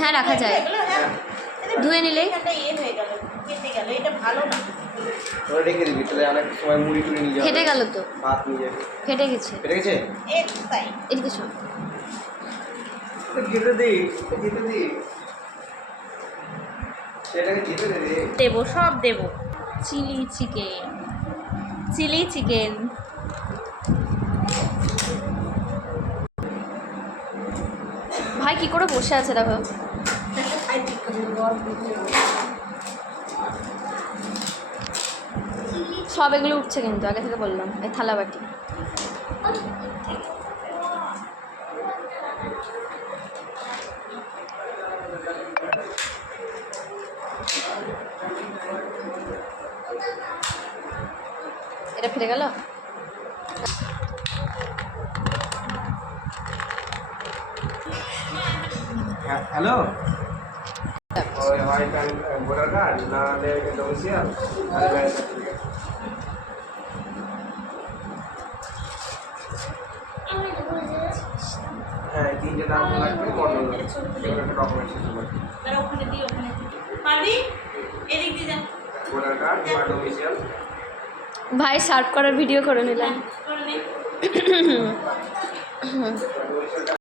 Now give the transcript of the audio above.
হ্যাঁ রাখা যায়, ধুয়ে নিলেই। ফেটে গেল তো, ফেটে গেছে, এদিকে শোন। দেবো, সব দেবো। Chilli chicken, chilli chicken. ভাই কি করে বসে আছে দেখো। সব এগুলো উঠছে কিন্তু, আগে থেকে বললাম। এই থালা বাটি এটা ফিরে গেল। হ্যালো, ভোটার কার্ড না ডোমিসিয়াল আর ব্যাংক সার্টিফিকেট। হ্যাঁ, তিনটে নাম লাগবে, মন্ডল একটা ডকুমেন্টস ওখানে দিই, ওখানে পারবি, এদিক দিয়ে যা। ভোটার কার্ড বা ডোমিসিয়াল। ভাই সার্ভ করার ভিডিও করে নিলাম। করে নে।